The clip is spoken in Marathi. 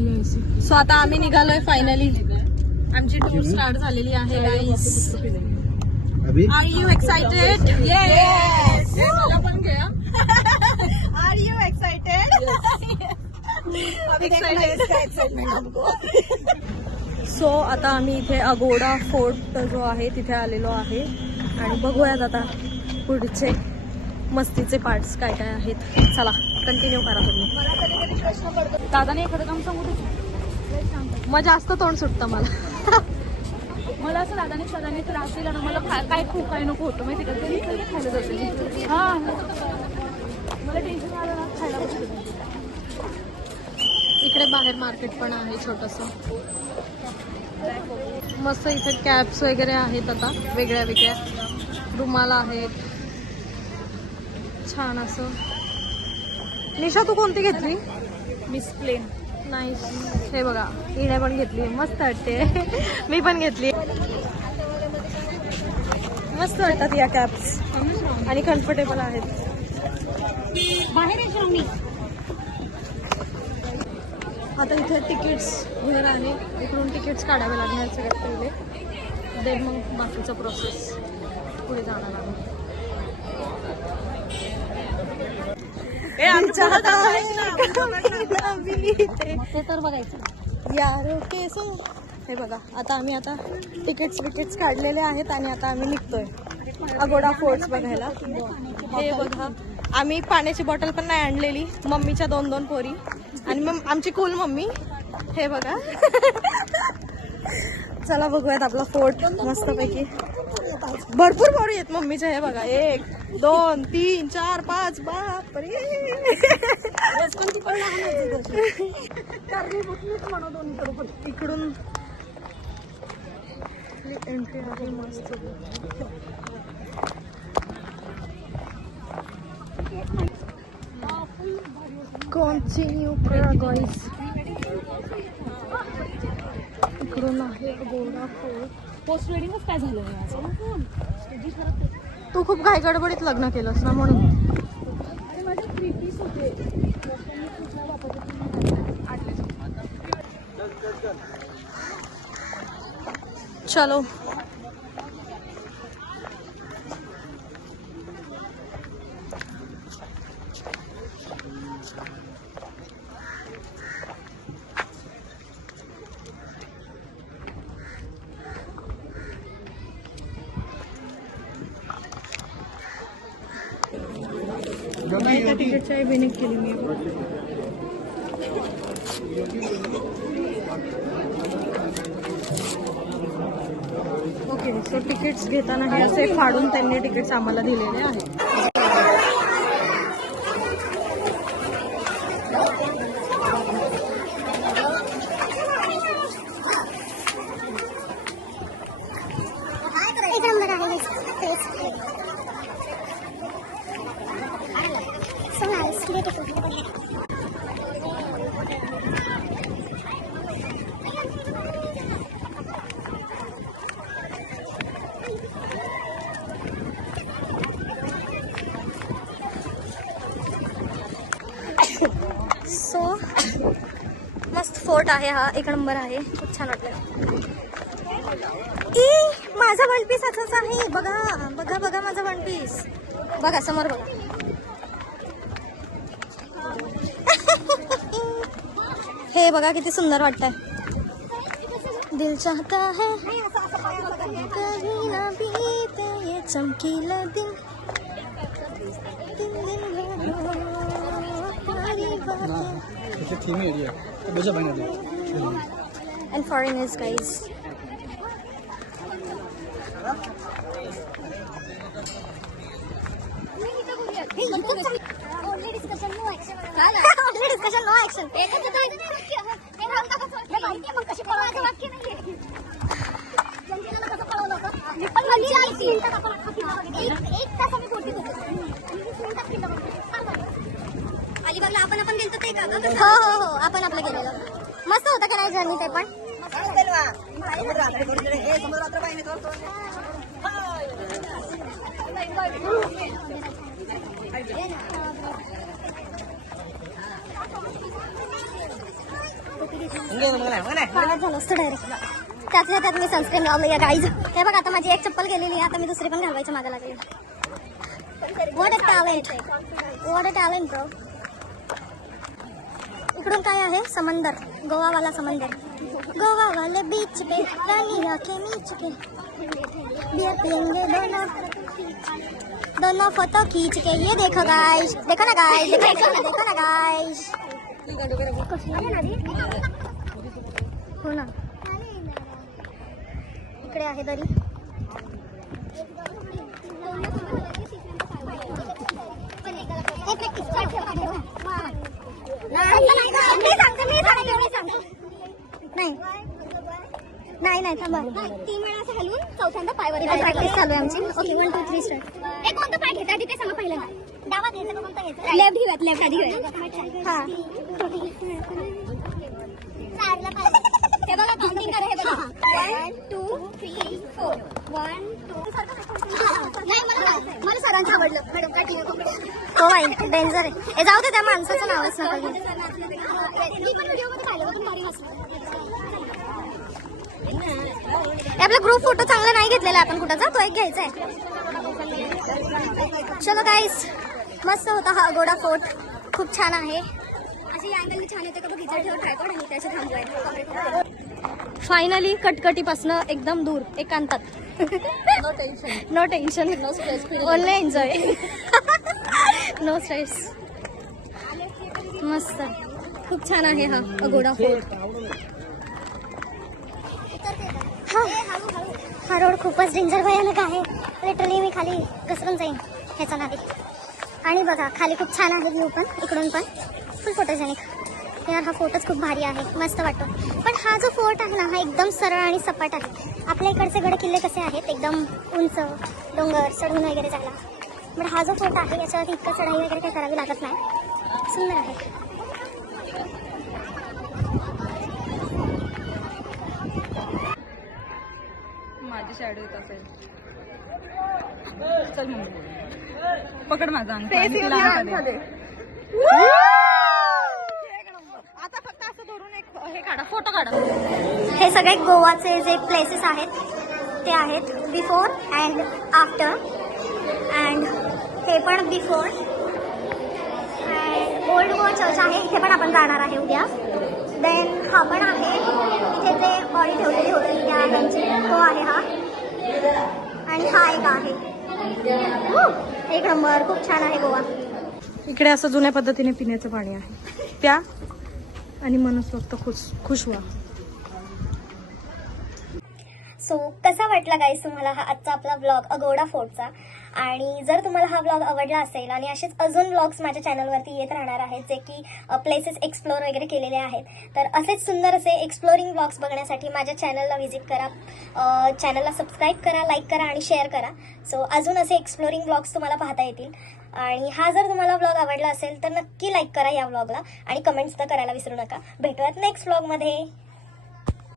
सो आता आम्ही निघालोय फायनली. आमची टूर स्टार्ट झालेली आहे guys. Are you excited? Yes. मला पण घ्या. R you excited? सो आता आम्ही इथे अगोडा फोर्ट जो आहे तिथे आलेलो आहे आणि बघूयात आता पुढचे मस्तीचे पार्ट्स काय काय आहेत. चला कंटिन्यू करा तुम्ही. दादाने एखादं काम सांगू दे. मग जास्त तोंड सुटतं मला असं दादाने सदाने त्रास दिला ना, मला काय खूप काय नको होतं माहिती का, तरी खायला जाते. हा मला टेन्शन आलं ना खायला बसतो. इकडे बाहेर मार्केट पण आहे छोटंसं. मस्त इथे कॅप्स वगैरे आहेत आता वेगळ्या वेगळ्या. रुमाल आहेत छान असं. निशा तू कोणती घेतली? Miss plain. नाही हे बघा हिने पण घेतली. मस्त वाटते. मी पण घेतली. मस्त वाटतात या कॅप्स आणि कम्फर्टेबल आहेत. बाहेर येतो मी आता इथे तिकीट्स घर आहे. इकडून तिकीट्स काढावे लागणार सगळ्यात पहिले. देन मग बाकीचा प्रोसेस पुढे जाणार आहे. ते तर बघायचं यार ओके. सो हे बघा आता आम्ही तिकीट्स काढलेले आहेत आणि आता आम्ही निघतोय अगोडा फोर्ट्स बघायला. हे बघा आम्ही पाण्याची बॉटल पण नाही आणलेली. मम्मीच्या 2-2 पोरी आणि मग आमची कूल मम्मी. हे बघा चला बघूयात आपला फोर्ट मस्तपैकी. भरपूर पोरी आहेत मम्मीच्या. हे बघा 1 2 3 4 5. बापरे. इकडून एंट्री आहे मस्त. कंटिन्यू करा गाईस. इकडून आहे गोडा फोर्ट. पोस्ट वेडिंगच काय झालं नाही माझं. तू खूप घाई गडबडीत लग्न केलंस ना म्हणून. माझे 3 पीस होते. चलो एका तिकीटची बेनिक केली मी. ओके सो तिकीट्स घेताना हे असे फाडून त्यांनी तिकीट्स आम्हाला दिलेले आहेत. सो मस्त फोर्ट आहे हा. 1 नंबर आहे. खूप छान वाटलं. माझा वन पीस असाच आहे. बघा बघा बघा माझा वन पीस. बघा समोर बघा. हे बघा किती सुंदर वाटतंय. दिल चाहता है कभी ना बीते ये चमकीला दिन. And foreigners guys. Only discussion, no action. Only discussion, no action. अलिबागला आपण गेलो ते का? हो आपण आपलं गेलेलो. मस्त होतं का नाही जर्नी ते पण. झालं असतं डायरेक्ट. त्यातल्या त्यात मी सनस्क्रीन लावली गाईज. हे बघा आता माझी एक चप्पल गेलेली आहे, आता मी दुसरी पण घालवायची मागे लागली. What a talent, what a talent bro. इकडून काय आहे? समंदर, गोवावाला समंदर. गोवा वाले बीच पे रानी आंखें मीच के बियर पियेंगे दोनों फोटो खींच के. ये देखो गाइस, देखो ना गाइस, देखो ना गाइस. हो ना, इकडे आहे दरी. नाही थांबा. 3 वेळा असं घालून चौथ्यांदा पायवर प्रॅक्टिस चालू आहे आमची. Okay 1 2 3 start. एक कोणतं पाय घेता तिथे सांगा पहिलं. डावा घ्यायचा का कोणता घ्यायचा? लेफ्ट घेऊयात, लेफ्ट आधी घेऊयात. हा हे बघा काउंटिंग करा. हे बघा 1 2 3 4 1 2. नाही मला सरांचं आवडलं मॅडम. काय हो बाई डेंजर आहे. हे जाऊ दे, त्या माणसाचं नावच नका घेऊ. मी पण व्हिडिओमध्ये पाहिलं पण भारी वाटलं. आपला ग्रुप फोटो चांगला नाही घेतलेला आपण कुठाचा, तो एक घ्यायचा आहे. चलो गाईस, मस्त होता हा अगोडा फोर्ट, खूप छान आहे. अशी अँगल छान येते का बघ. इथे ठेव ट्रायपॉड आणि त्याचे थांबवायचं. फायनली कटकटीपासनं एकदम दूर एकांतात. No tension, no stress, only enjoy. No stress. मस्त, खूप छान आहे हा अगोडा फोर्ट. हा रोड खूपच डेंजर भयानक आहे. लिटरली मी खाली घसरून जाईन ह्याचा नादी. आणि बघा खाली खूप छान आहे व्ह्यू, पण इकडून पण फुल फोटोजेनिक. यार हा फोटोच खूप भारी आहे, मस्त वाटतो. पण हा जो फोर्ट आहे ना, हा एकदम सरळ आणि सपाट आहे. आपल्या इकडचे गड किल्ले कसे आहेत, एकदम उंच डोंगर चढून वगैरे जायला. पण हा जो फोर्ट आहे याच्यावरती इतकं चढाई वगैरे काही करावी लागत नाही. सुंदर आहे. माझी शॅडो येत असेल. चल मम्मी पकड माझा अंग. आता फक्त असं धरून एक हे काढा, फोटो काढा. हे सगळे गोवाचे जे प्लेसेस आहेत ते आहेत बिफोर अँड आफ्टर. अँड हे पण before. And old Goa church आहे, इथे पण आपण जाणार आहे उद्या. देन हा पण आहे, इथे ते बॉडी ठेवलेली होती त्या ह्यांची, तो आहे हा. आणि हा एक आहे. एक नंबर, खूप छान आहे गोवा. इकडे असं जुन्या पद्धतीने पिण्याचं पाणी आहे. प्या आणि मनच फक्त खुश व्हा. सो कसा वाटला गाईस तुम्हाला हा आजचा आपला ब्लॉग अगोडा फोर्टचा. आणि जर तुम्हाला हा ब्लॉग आवडला असेल आणि असेच अजून ब्लॉग्स माझ्या चॅनलवरती येत राहणार आहेत जे की प्लेसेस एक्सप्लोर वगैरे केलेले आहेत, तर असेच सुंदर असे एक्सप्लोरिंग ब्लॉग्स बघण्यासाठी माझ्या चॅनलला व्हिजिट करा. चॅनलला सबस्क्राईब करा, लाईक करा आणि शेअर करा. सो अजून असे एक्सप्लोरिंग ब्लॉग्स तुम्हाला पाहता येतील. आणि हा जर तुम्हाला ब्लॉग आवडला असेल तर नक्की लाईक करा या ब्लॉगला आणि कमेंट्स तर करायला विसरू नका. भेटूयात नेक्स्ट ब्लॉगमध्ये.